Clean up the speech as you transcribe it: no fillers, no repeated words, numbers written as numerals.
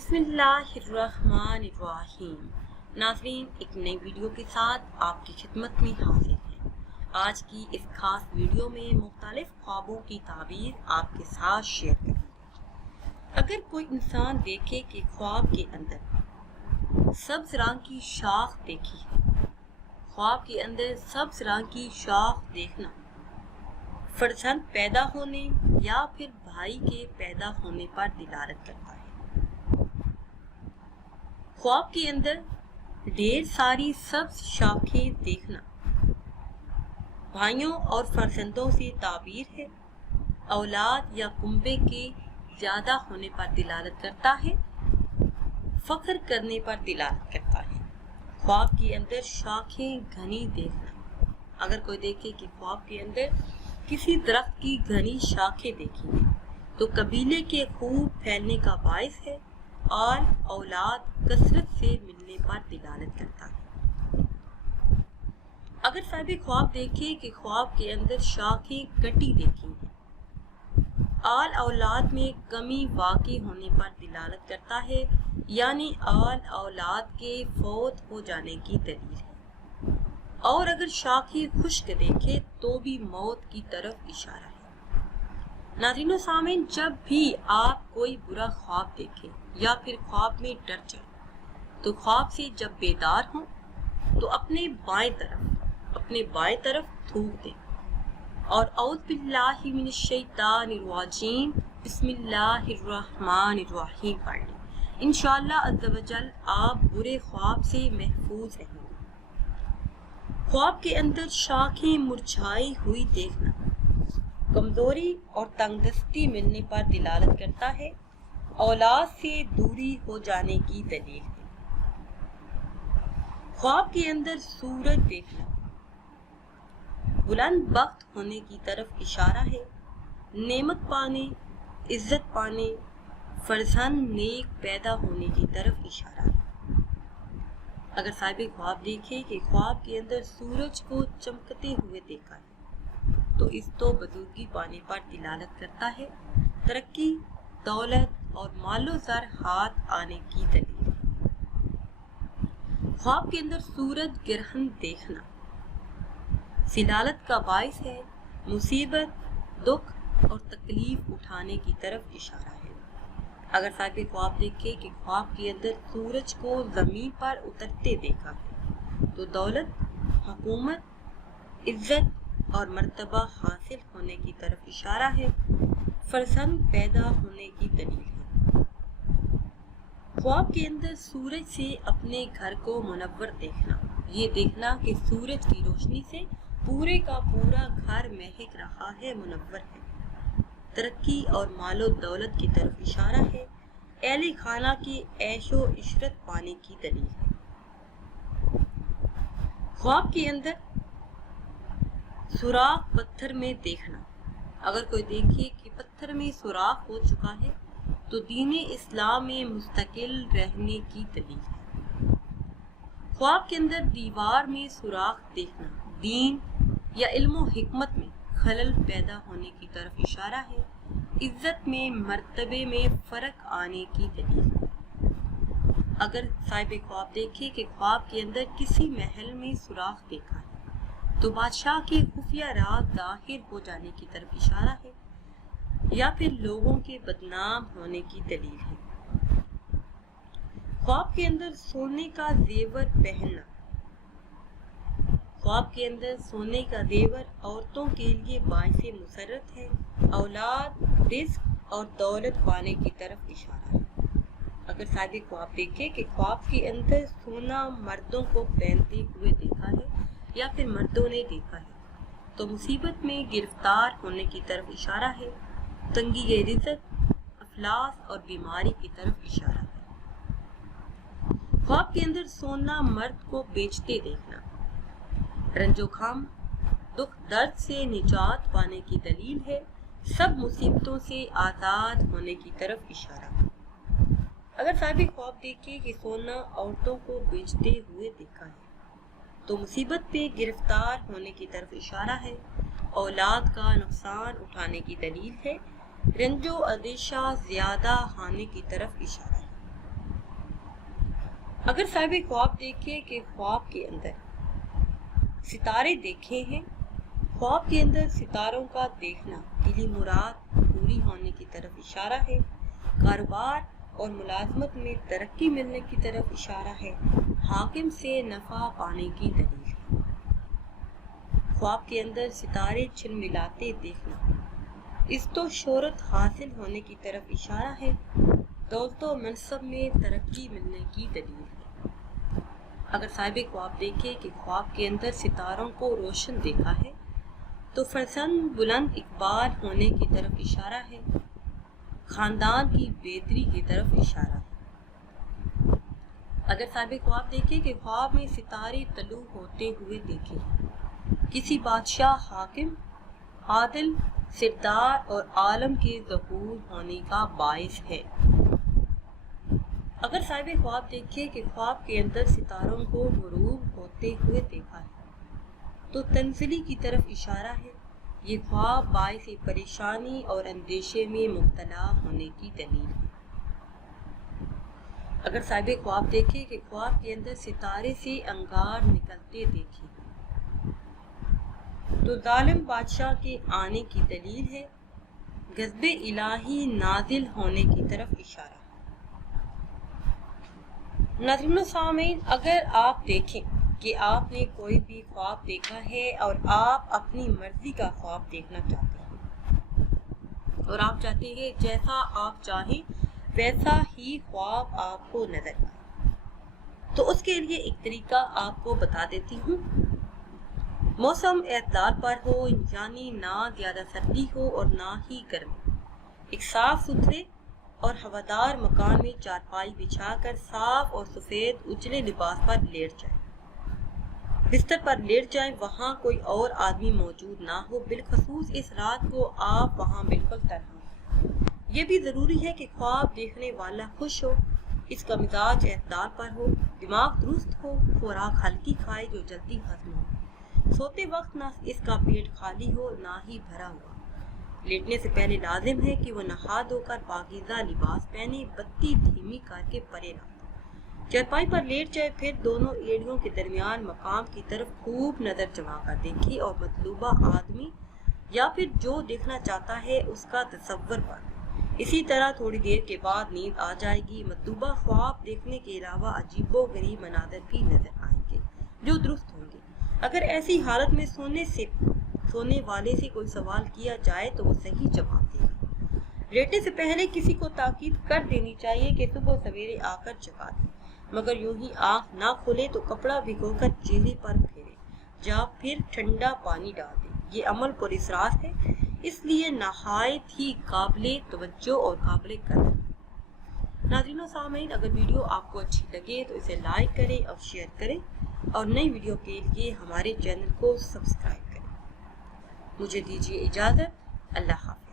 بسم اللہ الرحمن الرحیم۔ ناظرین، ایک نئی ویڈیو کے ساتھ آپ کی خدمت میں حاضر ہیں۔ آج کی اس خاص ویڈیو میں مختلف خوابوں کی تعبیر آپ کے ساتھ شیئر کریں گے۔ اگر کوئی انسان دیکھے کہ خواب کے اندر سبز رنگ کی شاخ دیکھی ہے، خواب کے اندر سبز رنگ کی شاخ دیکھنا فرزند پیدا ہونے یا پھر بھائی کے پیدا ہونے پر دلالت کرتا ہے۔ خواب کے اندر ڈھیر ساری سبز شاخیں دیکھنا بھائیوں اور فرزندوں سے تعبیر ہے، اولاد یا کنبے کے زیادہ ہونے پر دلالت کرتا ہے، فخر کرنے پر دلالت کرتا ہے۔ خواب کے اندر شاخیں گھنی دیکھنا، اگر کوئی دیکھے کہ خواب کے اندر کسی درخت کی گھنی شاخیں دیکھی ہیں تو قبیلے کے خوب پھیلنے کا باعث ہے اور اولاد کثرت سے ملنے پر دلالت کرتا ہے۔ اگر صاحب خواب دیکھے کہ خواب کے اندر شاخیں کٹی دیکھی ہیں، آل اولاد میں کمی واقع ہونے پر دلالت کرتا ہے، یعنی آل اولاد کے فوت ہو جانے کی دلیل ہے۔ اور اگر شاخیں خشک دیکھے تو بھی موت کی طرف اشارہ ہے۔ ناظرین و سامعین، جب بھی آپ کوئی برا خواب دیکھیں یا پھر خواب میں ڈر جائیں تو خواب سے جب بیدار ہوں تو اپنے بائیں طرف تھوک دیں اور اعوذ باللہ من الشیطان الرجیم بسم اللہ الرحمن الرحیم پڑھ لیں۔ انشاءاللہ عز و جل آپ برے خواب سے محفوظ رہیں گے۔ خواب کے اندر شاخیں مرجھائی ہوئی دیکھنا کمزوری اور تنگ دستی ملنے پر دلالت کرتا ہے، اولاد سے دوری ہو جانے کی دلیل ہے۔ خواب کے اندر سورج دیکھنا بلند بخت ہونے کی طرف اشارہ ہے، نعمت پانے، عزت پانے، فرزند نیک پیدا ہونے کی طرف اشارہ ہے۔ اگر صاحب خواب دیکھے کہ خواب کے اندر سورج کو چمکتے ہوئے دیکھا ہے تو اس تو بزرگی پانے پر دلالت کرتا ہے، ترقی، دولت اور مال و زر ہاتھ آنے کی دلیل ہے۔ خواب کے اندر سورج گرہن دیکھنا ذلالت کا باعث ہے، مصیبت، دکھ اور تکلیف اٹھانے کی طرف اشارہ ہے۔ اگر صاحب خواب دیکھے کہ خواب کے اندر سورج کو زمین پر اترتے دیکھا ہے تو دولت، حکومت، عزت اور مرتبہ حاصل ہونے کی طرف اشارہ ہے، فرزند پیدا ہونے کی دلیل ہے۔ خواب کے اندر سورج سے اپنے گھر کو منور دیکھنا، یہ دیکھنا کہ سورج کی روشنی سے پورے کا پورا گھر مہک رہا ہے، منور ہے، ترقی اور مال و دولت کی طرف اشارہ ہے، اہل خانہ کی عیش و عشرت پانے کی دلیل ہے۔ خواب کے اندر سوراخ پتھر میں دیکھنا، اگر کوئی دیکھے کہ پتھر میں سوراخ ہو چکا ہے تو دین اسلام میں مستقل رہنے کی دلیل ہے۔ خواب کے اندر دیوار میں سوراخ دیکھنا دین یا علم و حکمت میں خلل پیدا ہونے کی طرف اشارہ ہے، عزت میں، مرتبے میں فرق آنے کی دلیل ہے۔ اگر صاحب خواب دیکھے کہ خواب کے اندر کسی محل میں سوراخ دیکھا ہے تو بادشاہ کے خفیہ راز ظاہر ہو جانے کی طرف اشارہ ہے یا پھر لوگوں کے بدنام ہونے کی دلیل ہے۔ خواب کے اندر سونے کا زیور پہننا، خواب کے اندر سونے کا زیور عورتوں کے لیے باعث مسرت ہے، اولاد، رزق اور دولت پانے کی طرف اشارہ ہے۔ اگر صاحب خواب دیکھے کہ خواب کے اندر سونا مردوں کو پہنتے ہوئے دیکھا ہے یا پھر مردوں نے دیکھا ہے تو مصیبت میں گرفتار ہونے کی طرف اشارہ ہے، تنگی رزق، افلاس اور بیماری کی طرف اشارہ ہے۔ خواب کے اندر سونا مرد کو بیچتے دیکھنا رنج و غم، دکھ درد سے نجات پانے کی دلیل ہے، سب مصیبتوں سے آزاد ہونے کی طرف اشارہ ہے۔ اگر صاحب خواب دیکھے کہ سونا عورتوں کو بیچتے ہوئے دیکھا ہے تو مصیبت پہ گرفتار ہونے کی طرف اشارہ ہے، اولاد کا نقصان اٹھانے کی دلیل ہے، رنج و اندیشہ زیادہ ہونے کی طرف اشارہ ہے۔ اگر صاحب خواب دیکھے کہ خواب کے اندر ستارے دیکھے ہیں، خواب کے اندر ستاروں کا دیکھنا دلی مراد پوری ہونے کی طرف اشارہ ہے، کاروبار اور ملازمت میں ترقی ملنے کی طرف اشارہ ہے، حاکم سے نفع پانے کی دلیل ہے۔ خواب کے اندر ستارے جھلملاتے دیکھنا عزت و شہرت حاصل ہونے کی طرف اشارہ ہے، دولت و منصب میں ترقی ملنے کی دلیل ہے۔ اگر صاحب خواب دیکھے کہ خواب کے اندر ستاروں کو روشن دیکھا ہے تو فرزند بلند اقبال ہونے کی طرف اشارہ ہے، خاندان کی بہتری کی طرف اشارہ ہے۔ اگر صاحب خواب دیکھے کہ خواب میں ستارے طلوع ہوتے ہوئے دیکھے، کسی بادشاہ، حاکم، عادل، سردار اور عالم کے ظہور ہونے کا باعث ہے۔ اگر صاحب خواب دیکھے کہ خواب کے اندر ستاروں کو غروب ہوتے ہوئے دیکھا ہے تو تنزلی کی طرف اشارہ ہے، یہ خواب باعث پریشانی اور اندیشے میں مبتلا ہونے کی دلیل ہے۔ اگر صاحب خواب دیکھے کہ خواب کے اندر ستارے سے انگار نکلتے دیکھے تو ظالم بادشاہ کے آنے کی دلیل ہے، غضب الہی نازل ہونے کی طرف اشارہ ہے۔ ناظرین و سامعین، اگر آپ دیکھیں کہ آپ نے کوئی بھی خواب دیکھا ہے اور آپ اپنی مرضی کا خواب دیکھنا چاہتے ہیں اور آپ چاہتے ہیں جیسا آپ چاہیں ویسا ہی خواب آپ کو نظر آئے، تو اس کے لیے ایک طریقہ آپ کو بتا دیتی ہوں۔ موسم اعتدال پر ہو، یعنی نہ زیادہ سردی ہو اور نہ ہی گرمی، ایک صاف ستھرے اور ہوادار مکان میں چارپائی بچھا کر صاف اور سفید اجلے لباس پر لیٹ جائیں، بستر پر لیٹ جائیں، وہاں کوئی اور آدمی موجود نہ ہو، بالخصوص اس رات کو آپ وہاں بالکل تنہا ہو۔ یہ بھی ضروری ہے کہ خواب دیکھنے والا خوش ہو، اس کا مزاج اعتدال پر ہو، دماغ درست ہو، خوراک ہلکی کھائے جو جلدی ہضم ہو، سوتے وقت نہ اس کا پیٹ خالی ہو نہ ہی بھرا ہوا۔ لیٹنے سے پہلے لازم ہے کہ وہ نہا دھو کر پاکیزہ لباس پہنے، بتی دھیمی کر کے پرے رات چارپائی پر لیٹ جائے، پھر دونوں ایڑیوں کے درمیان مقام کی طرف خوب نظر جما کر دیکھے اور مطلوبہ آدمی یا پھر جو دیکھنا چاہتا ہے اس کا تصور کر۔ اسی طرح تھوڑی دیر کے بعد نیند آ جائے گی۔ مطلوبہ خواب دیکھنے کے علاوہ عجیب و غریب مناظر بھی نظر آئیں گے جو درست ہوں گے۔ اگر ایسی حالت میں سونے والے سے کوئی سوال کیا جائے تو وہ صحیح جواب دے گا۔ لیٹنے سے پہلے کسی کو تاکید کر دینی چاہیے کہ صبح سویرے آ کر جگا دے، مگر یوں ہی آنکھ نہ کھولے تو کپڑا بھگو کر چہرے پر پھیرے یا پھر ٹھنڈا پانی ڈال دے۔ یہ عمل پر اسراف ہے، اس لیے نہایت ہی قابل توجہ اور قابل قدر۔ ناظرین و سامعین، اگر ویڈیو آپ کو اچھی لگے تو اسے لائک کریں اور شیئر کریں اور نئی ویڈیو کے لیے ہمارے چینل کو سبسکرائب کریں۔ مجھے دیجیے اجازت، اللہ حافظ۔